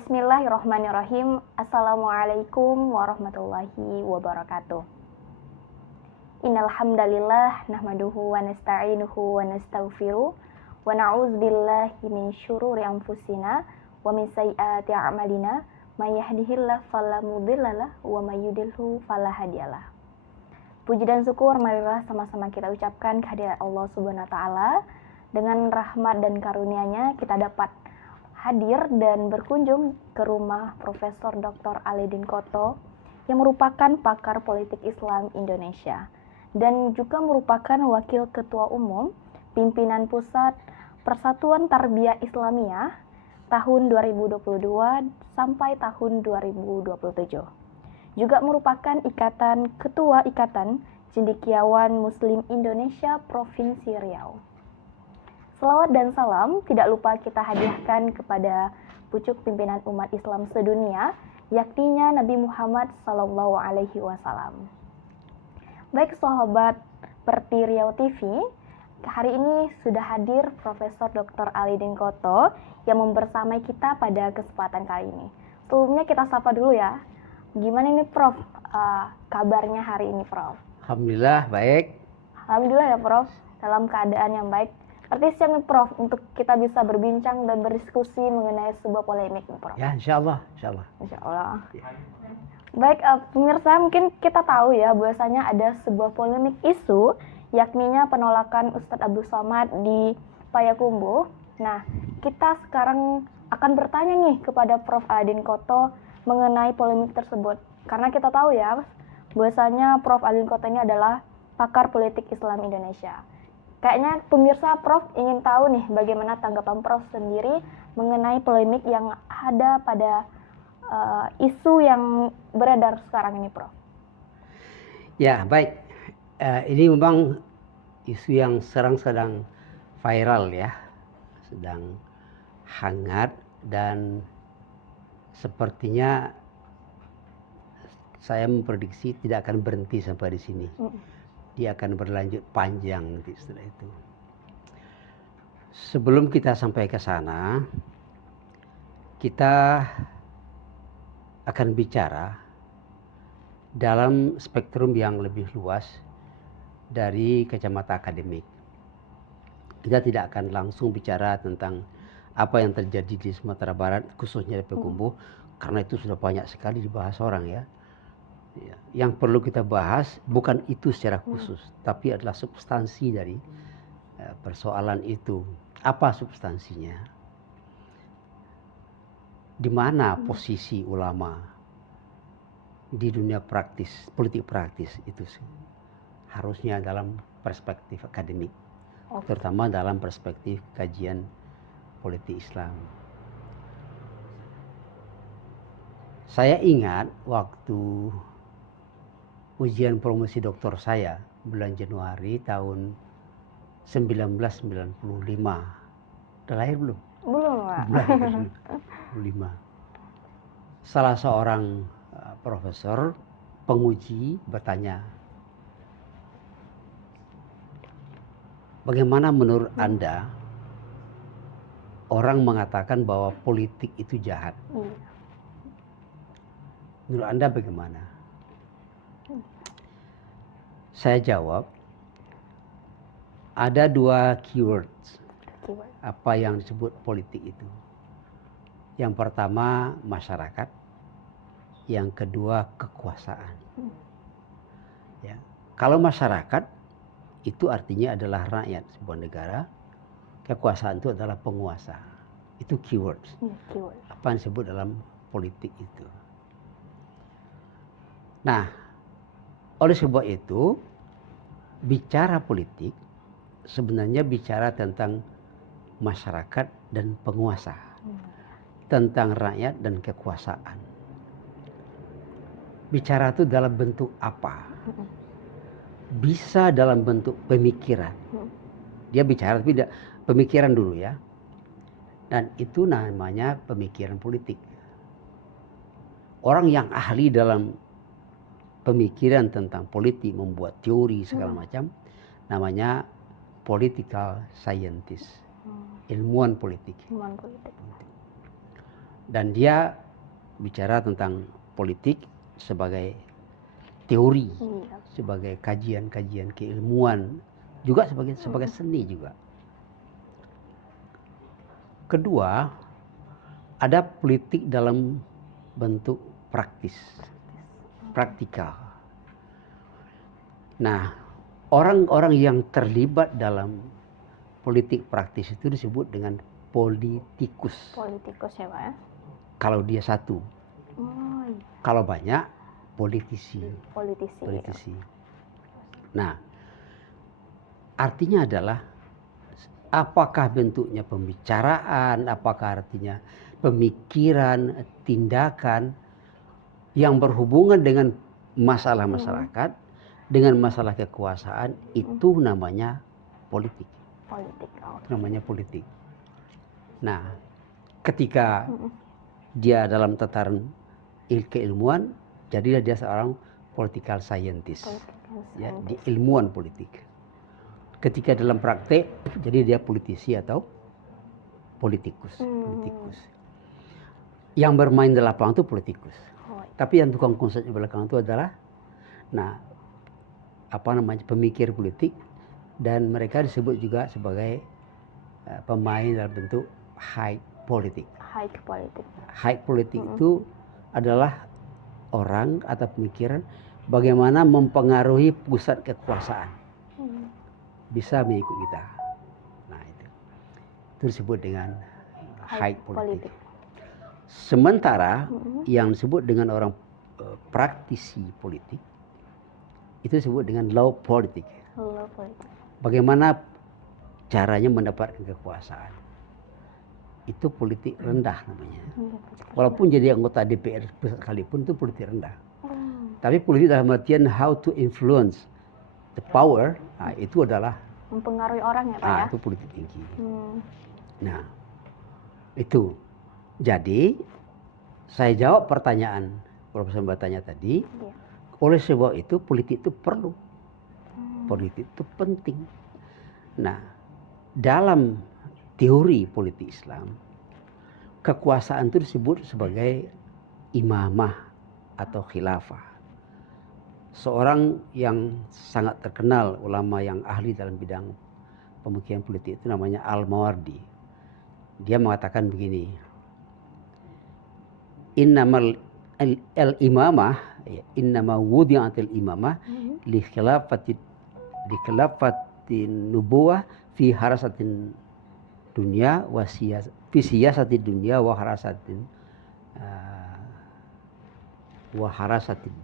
Bismillahirrahmanirrahim. Assalamualaikum warahmatullahi wabarakatuh. Innal hamdalillah nahmaduhu wa nasta'inuhu wa nastaghfiruh wa na'udzubillahi min syururi anfusina wa min sayyiati a'malina may yahdihillahu fala mudhillalah wa may yudhlilhu fala hadiyalah. Puji dan syukur marilah sama-sama kita ucapkan kehadirat Allah Subhanahu wa taala. Dengan rahmat dan karunia-Nya kita dapat hadir dan berkunjung ke rumah Profesor Dr. Alidin Koto yang merupakan pakar politik Islam Indonesia dan juga merupakan Wakil Ketua Umum Pimpinan Pusat Persatuan Tarbiyah Islamiyah tahun 2022 sampai tahun 2027. Juga merupakan Ketua Ikatan Cendekiawan Muslim Indonesia Provinsi Riau. Selawat dan salam tidak lupa kita hadiahkan kepada pucuk pimpinan umat Islam sedunia, yakninya Nabi Muhammad SAW. Baik sahabat Perti Riau TV, hari ini sudah hadir Profesor Dr. Alidin Koto yang membersamai kita pada kesempatan kali ini. Sebelumnya kita sapa dulu ya. Gimana ini Prof? Kabarnya hari ini Prof? Alhamdulillah baik. Alhamdulillah ya Prof, dalam keadaan yang baik. Berarti siap nih Prof untuk kita bisa berbincang dan berdiskusi mengenai sebuah polemik nih Prof. Ya insya Allah. Ya. Baik pemirsa, mungkin kita tahu ya bahwasanya ada sebuah polemik isu yakninya penolakan Ustadz Abdul Somad di Payakumbuh. Nah kita sekarang akan bertanya nih kepada Prof Alidin Koto mengenai polemik tersebut. Karena kita tahu ya bahwasanya Prof Alidin Koto ini adalah pakar politik Islam Indonesia. Kayaknya pemirsa Prof ingin tahu nih bagaimana tanggapan Prof sendiri mengenai polemik yang ada pada isu yang beredar sekarang ini Prof. Ya baik, ini memang isu yang sedang viral ya, sedang hangat dan sepertinya saya memprediksi tidak akan berhenti sampai di sini. Dia akan berlanjut panjang nanti setelah itu. Sebelum kita sampai ke sana, kita akan bicara dalam spektrum yang lebih luas dari kacamata akademik. Kita tidak akan langsung bicara tentang apa yang terjadi di Sumatera Barat, khususnya di Payakumbuh, karena itu sudah banyak sekali dibahas orang ya. Yang perlu kita bahas bukan itu secara khusus, tapi adalah substansi dari persoalan itu. Apa substansinya? Di mana posisi ulama di dunia praktis, politik praktis itu harusnya dalam perspektif akademik, terutama dalam perspektif kajian politik Islam. Saya ingat waktu ujian promosi doktor saya bulan Januari tahun 1995. Udah lahir belum? Belum Pak. Belum. 95. Salah seorang profesor penguji bertanya, bagaimana menurut Anda orang mengatakan bahwa politik itu jahat? Menurut Anda bagaimana? Saya jawab, ada dua keywords apa yang disebut politik itu. Yang pertama masyarakat, yang kedua kekuasaan. Ya. Kalau masyarakat itu artinya adalah rakyat sebuah negara, kekuasaan itu adalah penguasa. Itu keywords. Apa yang disebut dalam politik itu. Nah, oleh sebab itu bicara politik sebenarnya bicara tentang masyarakat dan penguasa, tentang rakyat dan kekuasaan. Bicara itu dalam bentuk apa? Bisa dalam bentuk pemikiran. Dia bicara tapi pemikiran dulu ya. Dan itu namanya pemikiran politik. Orang yang ahli dalam pemikiran tentang politik, membuat teori segala macam, namanya political scientist, ilmuwan politik. Dan dia bicara tentang politik sebagai teori, sebagai kajian-kajian keilmuan, juga sebagai seni juga. Kedua, ada politik dalam bentuk praktis, praktikal. Nah, orang-orang yang terlibat dalam politik praktis itu disebut dengan politikus. Politikus ya Pak ya? Kalau dia satu. Oh, iya. Kalau banyak, politisi. Politisi. Nah, artinya adalah apakah bentuknya pembicaraan, apakah artinya pemikiran, tindakan yang berhubungan dengan masalah masyarakat, dengan masalah kekuasaan, itu namanya politik. Politik. Itu namanya politik. Nah, ketika dia dalam tataran keilmuan, jadilah dia seorang political scientist. Ya, di ilmuwan politik. Ketika dalam praktek, jadi dia politisi atau politikus. Yang bermain di lapangan itu politikus. Tapi yang tukang konsep di belakang itu adalah, pemikir politik, dan mereka disebut juga sebagai pemain dalam bentuk high politik. High politik itu adalah orang atau pemikiran bagaimana mempengaruhi pusat kekuasaan. Bisa mengikut kita. Nah, itu disebut dengan high politik. Sementara yang disebut dengan orang praktisi politik itu disebut dengan low politik. Bagaimana caranya mendapatkan kekuasaan. Itu politik rendah namanya. Walaupun jadi anggota DPR sekalipun itu politik rendah. Tapi politik dalam artian how to influence the power, itu adalah mempengaruhi orang ya Pak ya? Itu politik tinggi. Nah, itu. Jadi, saya jawab pertanyaan Profesor bertanya tadi. Oleh sebab itu, politik itu perlu. Politik itu penting. Nah, dalam teori politik Islam, kekuasaan itu disebut sebagai imamah atau khilafah. Seorang yang sangat terkenal, ulama yang ahli dalam bidang pemikiran politik itu namanya Al-Mawardi. Dia mengatakan begini, innamal al-imamah, innama wudi'atil imamah li khilafatin nubuwah fi harasatin dunia wa fi siyasatid dunia wa harasatid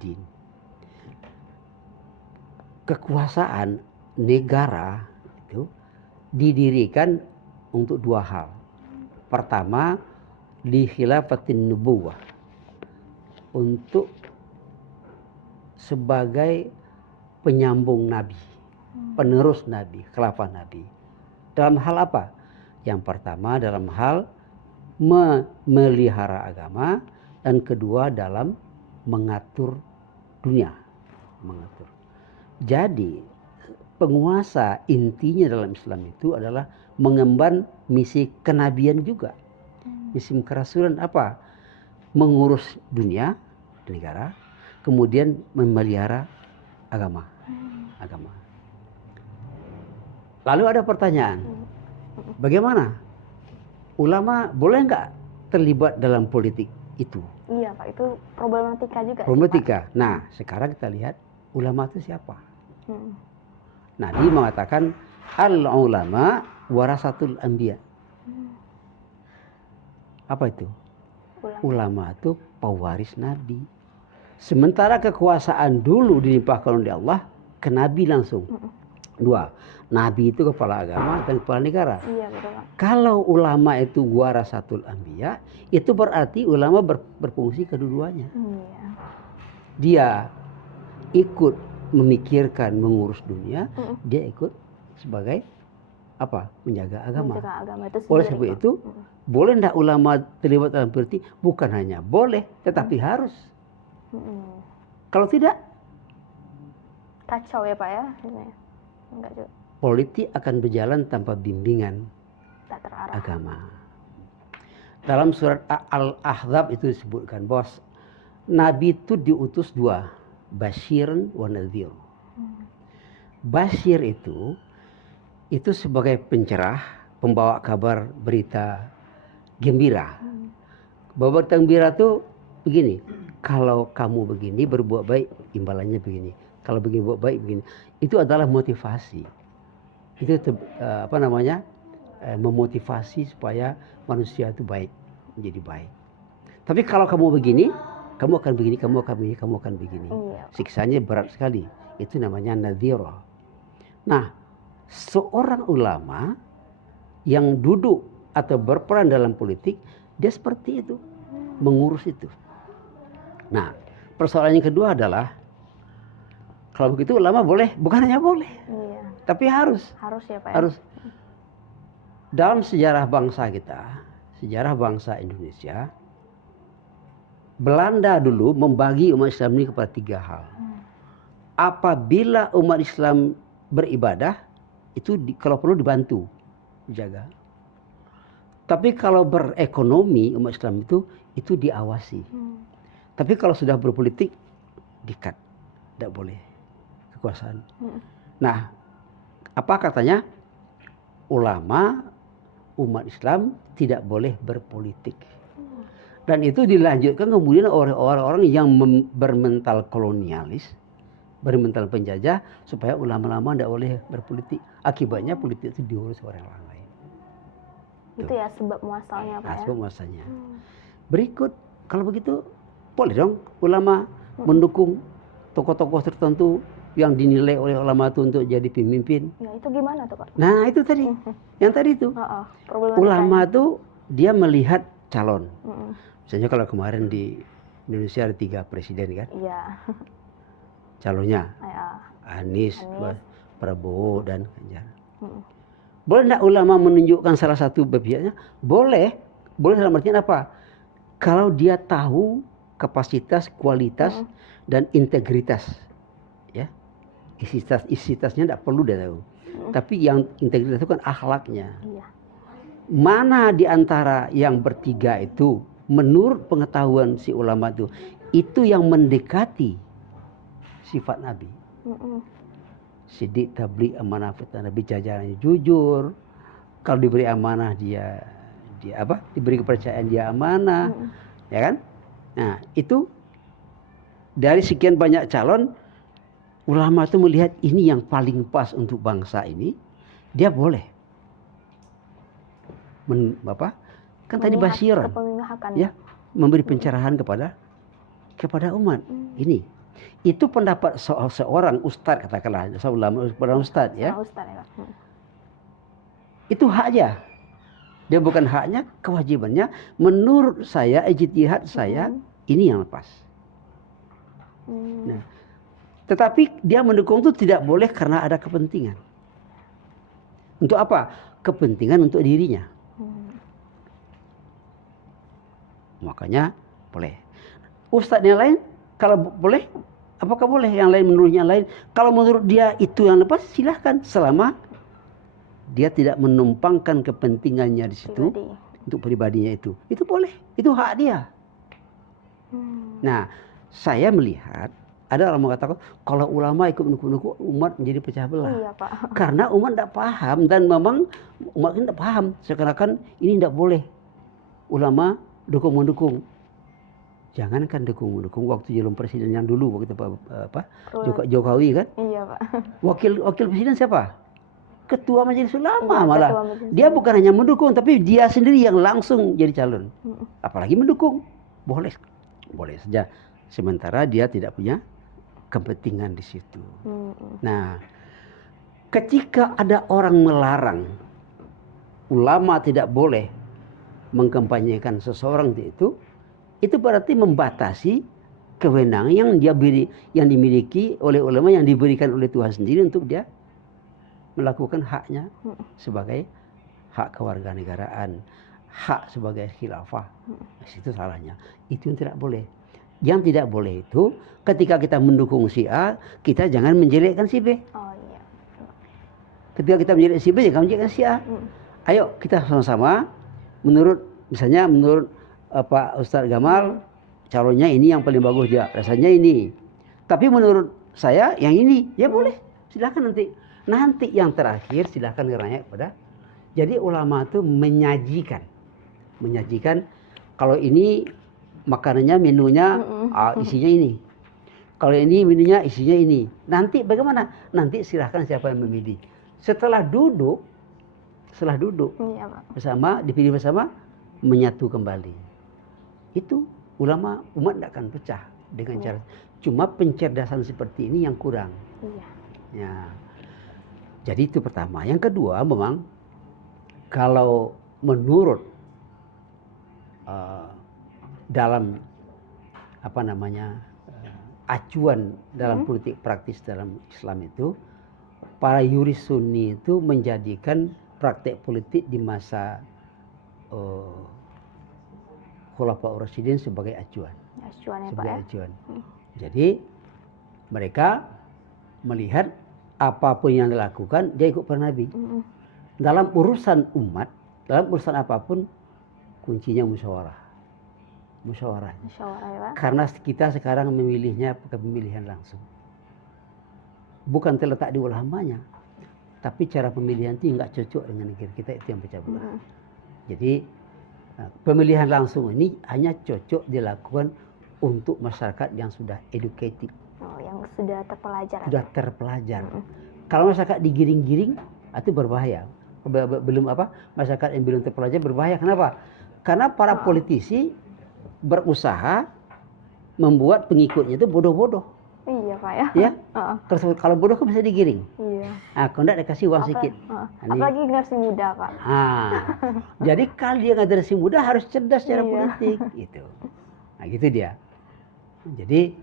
din. Kekuasaan negara itu didirikan untuk dua hal. Pertama, li khilafatin nubuwah, untuk sebagai penyambung nabi, penerus nabi, khalifah nabi. Dalam hal apa? Yang pertama dalam hal memelihara agama, dan kedua dalam mengatur dunia. Jadi penguasa intinya dalam Islam itu adalah mengemban misi kenabian juga. Misi kerasulan apa? Mengurus dunia, negara, kemudian memelihara agama. Lalu ada pertanyaan, bagaimana? Ulama boleh nggak terlibat dalam politik itu? Iya Pak, itu problematika juga. Problematika. Nah, sekarang kita lihat ulama itu siapa? Nah, dia mengatakan al-ulama warasatul anbiya. Apa itu? Ulama itu pewaris nabi. Sementara kekuasaan dulu dilimpahkan oleh Allah ke nabi langsung. Dua, nabi itu kepala agama dan kepala negara. Iya, betul Pak. Kalau ulama itu warasatul anbiya, itu berarti ulama berfungsi kedua-duanya. Dia ikut memikirkan, mengurus dunia, dia ikut sebagai apa? Menjaga agama. Oleh sebab itu, boleh tidak ulama terlibat dalam politik? Bukan hanya boleh, tetapi harus. Kalau tidak, kacau ya Pak ya. Enggak juga. Politik akan berjalan tanpa bimbingan tak terarah agama. dalam surat Al-Ahzab itu disebutkan bahwa Nabi itu diutus dua, Basyiran wa Nadhir. Basyir itu sebagai pencerah, pembawa kabar berita gembira. Bahwa berita gembira itu begini, kalau kamu begini berbuat baik, imbalannya begini. Kalau begini buat baik begini. Itu adalah motivasi. Itu memotivasi supaya manusia itu baik, menjadi baik. Tapi kalau kamu begini, kamu akan begini, kamu akan begini, kamu akan begini. Siksanya berat sekali. Itu namanya nadhirah. Nah, seorang ulama yang duduk atau berperan dalam politik, dia seperti itu, mengurus itu. Nah, persoalan yang kedua adalah, kalau begitu ulama boleh, bukan hanya boleh, tapi harus. Harus ya Pak. Harus. Dalam sejarah bangsa kita, sejarah bangsa Indonesia, Belanda dulu membagi umat Islam ini kepada 3 hal. Apabila umat Islam beribadah, itu kalau perlu dibantu, dijaga. Tapi kalau berekonomi umat Islam itu diawasi. Tapi kalau sudah berpolitik, dikat, tidak boleh kekuasaan. Nah, apa katanya? Ulama umat Islam tidak boleh berpolitik. Dan itu dilanjutkan kemudian oleh orang-orang yang bermental kolonialis, bermental penjajah, supaya ulama-ulama tidak boleh berpolitik. Akibatnya politik itu diurus oleh orang lain. Itu ya sebab muasalnya Pak ya? Sebab muasalnya. Berikut, kalau begitu boleh dong ulama mendukung tokoh-tokoh tertentu yang dinilai oleh ulama itu untuk jadi pemimpin. Ya itu gimana tuh Pak? Nah itu tadi, yang tadi itu. Ulama itu dia melihat calon. Misalnya kalau kemarin di Indonesia ada 3 presiden kan? Iya. Calonnya Ya. Anies, Prabowo dan Ganjar. Boleh enggak ulama menunjukkan salah satu pihaknya? Boleh. Boleh dalam artian apa? Kalau dia tahu kapasitas, kualitas dan integritas. Ya. Isitasnya enggak perlu dia tahu. Tapi yang integritas itu kan akhlaknya. Iya. Mana di antara yang bertiga itu menurut pengetahuan si ulama itu yang mendekati sifat Nabi. Siddiq, tabligh, amanah, fitnah, Nabi jajarannya jujur. Kalau diberi amanah dia diberi kepercayaan dia amanah, ya kan? Nah, itu dari sekian banyak calon, ulama itu melihat ini yang paling pas untuk bangsa ini, dia boleh. Kan tadi Basyiran, ya, memberi pencerahan kepada umat. Ini, itu pendapat seorang ustadz, katakanlah, seorang ustadz, ya. Itu haknya. Dia bukan haknya, kewajibannya. Menurut saya, ijtihad saya, ini yang lepas. Nah, tetapi dia mendukung itu tidak boleh karena ada kepentingan. Untuk apa? Kepentingan untuk dirinya. Makanya boleh. Ustadz yang lain kalau boleh, apakah boleh? Yang lain menurutnya lain. Kalau menurut dia itu yang lepas, silahkan, selama dia tidak menumpangkan kepentingannya di situ untuk pribadinya itu boleh. Itu hak dia. Nah, saya melihat ada orang mengatakan kalau ulama ikut mendukung umat menjadi pecah belah. Iya, Pak. Karena umat tidak paham, dan memang umat ini tidak paham. Seakan-akan ini tidak boleh ulama mendukung. Jangankan dukung waktu Jelum presiden yang dulu waktu Jokowi kan? Iya, Pak. Wakil presiden siapa? Ketua Majelis Ulama malah. Dia bukan hanya mendukung, tapi dia sendiri yang langsung jadi calon. Apalagi mendukung. Boleh saja. Sementara dia tidak punya kepentingan di situ. Nah, ketika ada orang melarang ulama tidak boleh mengkampanyekan seseorang itu berarti membatasi kewenangan yang dimiliki oleh ulama, yang diberikan oleh Tuhan sendiri untuk dia melakukan haknya sebagai hak kewarganegaraan, hak sebagai khilafah. Itu salahnya. Itu yang tidak boleh. Yang tidak boleh itu ketika kita mendukung si A, kita jangan menjelekkan si B. Oh iya. Ketika kita menjelekkan si B, jangan menjelekkan si A. Ayo kita sama-sama menurut Misalnya menurut Pak Ustadz Gamal calonnya ini yang paling bagus dia, rasanya ini. Tapi menurut saya yang ini, ya boleh, silakan nanti. Nanti yang terakhir silakan ngeranya kepada. Jadi ulama itu menyajikan kalau ini makanannya, menunya isinya ini. Kalau ini menunya isinya ini. Nanti bagaimana? Nanti silahkan siapa yang memilih. Setelah duduk Iya, Pak. bersama, dipilih bersama, menyatu kembali. Itu ulama umat tidak akan pecah dengan cara. Cuma pencerdasan seperti ini yang kurang. Iya. Ya. Jadi itu pertama. Yang kedua memang kalau menurut dalam acuan dalam politik praktis dalam Islam itu, para yuris Sunni itu menjadikan praktek politik di masa Khulafaur Rasyidin sebagai acuan. Acuan ya, sebagai Pak, acuan. Jadi mereka melihat apapun yang dilakukan dia ikut para nabi. Dalam urusan umat, dalam urusan apapun kuncinya musyawarah. Musyawarah ya, Pak. Karena kita sekarang memilihnya pakai pemilihan langsung. Bukan terletak di ulamanya, tapi cara pemilihan itu nggak cocok dengan negeri kita, itu yang pecah belah. Jadi pemilihan langsung ini hanya cocok dilakukan untuk masyarakat yang sudah educated. Yang sudah terpelajar. Sudah terpelajar. Kalau masyarakat digiring-giring, itu berbahaya. Masyarakat yang belum terpelajar berbahaya. Kenapa? Karena para politisi berusaha membuat pengikutnya itu bodoh-bodoh. Iya, Pak ya. Ya. Terus kalau bodoh kan bisa digiring. Iya. Kalau enggak dikasih uang sedikit. Apalagi generasi muda, Pak. Jadi kalau dia generasi muda harus cerdas secara politik gitu. Nah, gitu dia. Jadi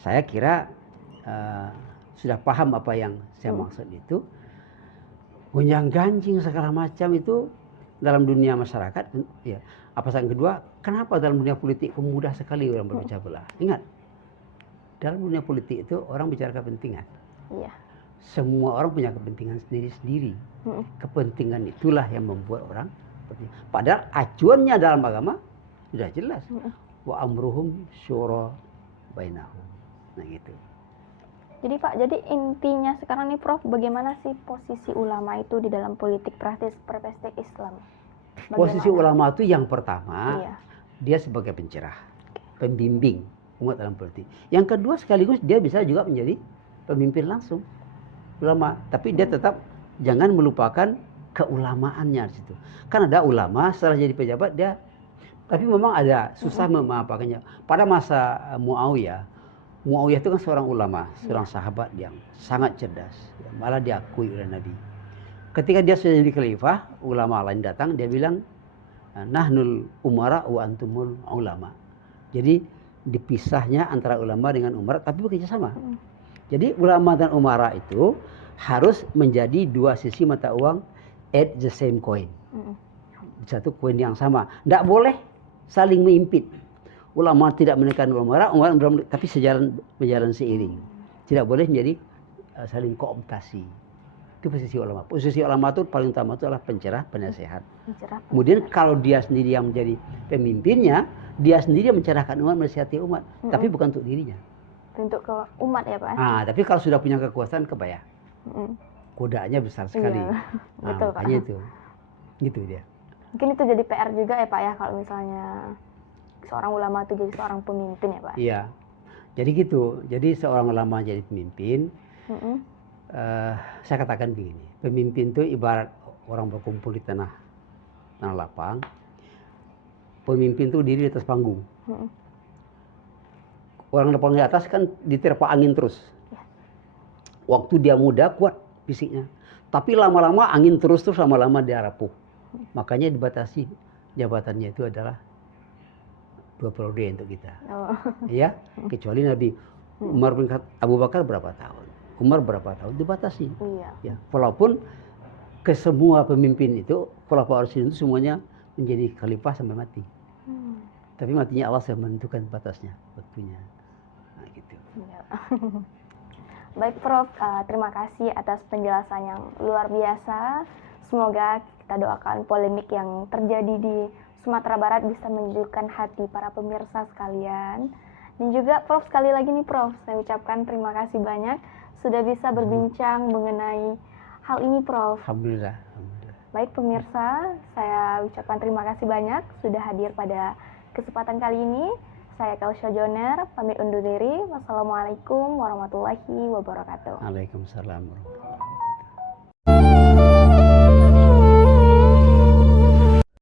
saya kira sudah paham apa yang saya maksud itu. Gonjang-ganjing segala macam itu dalam dunia masyarakat, ya. Apa yang kedua, kenapa dalam dunia politik mudah sekali orang berpecah belah? Ingat, dalam dunia politik itu orang bicara kepentingan. Iya. Semua orang punya kepentingan sendiri-sendiri. Kepentingan itulah yang membuat orang. Padahal acuannya dalam agama sudah jelas. Wa amruhum syura bainahum. Nah gitu. Jadi Pak, jadi intinya sekarang nih Prof, bagaimana sih posisi ulama itu di dalam politik praktis Islam? Bagaimana? Posisi ulama itu yang pertama, dia sebagai pencerah, pembimbing umat dalam politik. Yang kedua sekaligus dia bisa juga menjadi pemimpin langsung ulama, tapi dia tetap jangan melupakan keulamaannya di situ. Kan ada ulama setelah jadi pejabat dia, tapi memang ada susah memapakannya. Pada masa Muawiyah itu kan seorang ulama, seorang sahabat yang sangat cerdas, malah diakui oleh Nabi. Ketika dia sudah jadi khalifah, ulama lain datang, dia bilang, nahnul umara wa antumul ulama. Jadi dipisahnya antara ulama dengan umara, tapi bekerja sama. Jadi ulama dan umara itu harus menjadi dua sisi mata uang at the same coin. Satu koin yang sama. Tidak boleh saling mengimpit. Ulama tidak menekan umara tapi berjalan seiring. Tidak boleh menjadi saling kooptasi. Itu posisi ulama. Posisi ulama itu paling utama itu adalah pencerah, penasehat. Kemudian kalau dia sendiri yang menjadi pemimpinnya, dia sendiri yang mencerahkan umat, menasihati umat, tapi bukan untuk dirinya. Untuk ke umat ya Pak. Tapi kalau sudah punya kekuasaan kebayang. Kodanya besar sekali. Iya, betul Pak. Makanya itu. Gitu dia. Mungkin itu jadi PR juga ya Pak ya, kalau misalnya seorang ulama itu jadi seorang pemimpin ya Pak. Iya. Jadi gitu. Jadi seorang ulama jadi pemimpin. Saya katakan begini, pemimpin itu ibarat orang berkumpul di tanah lapang. Pemimpin itu diri di atas panggung. Orang lapang di atas kan diterpa angin terus. Waktu dia muda kuat fisiknya, tapi lama-lama angin terus lama-lama dia rapuh. Makanya dibatasi jabatannya itu adalah 2 periode untuk kita. Ya, kecuali Nabi Umar bin Abu Bakar berapa tahun? Umar berapa tahun dibatasi. Ya, walaupun ke semua pemimpin itu, Khulafaur Rasyidin itu semuanya menjadi khalifah sampai mati. Tapi matinya Allah yang menentukan batasnya, waktunya. Nah, gitu. Baik Prof, terima kasih atas penjelasan yang luar biasa. Semoga kita doakan polemik yang terjadi di Sumatera Barat bisa menyejukkan hati para pemirsa sekalian. Dan juga Prof, sekali lagi nih Prof, saya ucapkan terima kasih banyak sudah bisa berbincang mengenai hal ini Prof. Alhamdulillah. Baik pemirsa, saya ucapkan terima kasih banyak sudah hadir pada kesempatan kali ini. Saya Kausya Joner, pamit undur diri. Wassalamualaikum warahmatullahi wabarakatuh. Waalaikumsalam warahmatullahi wabarakatuh.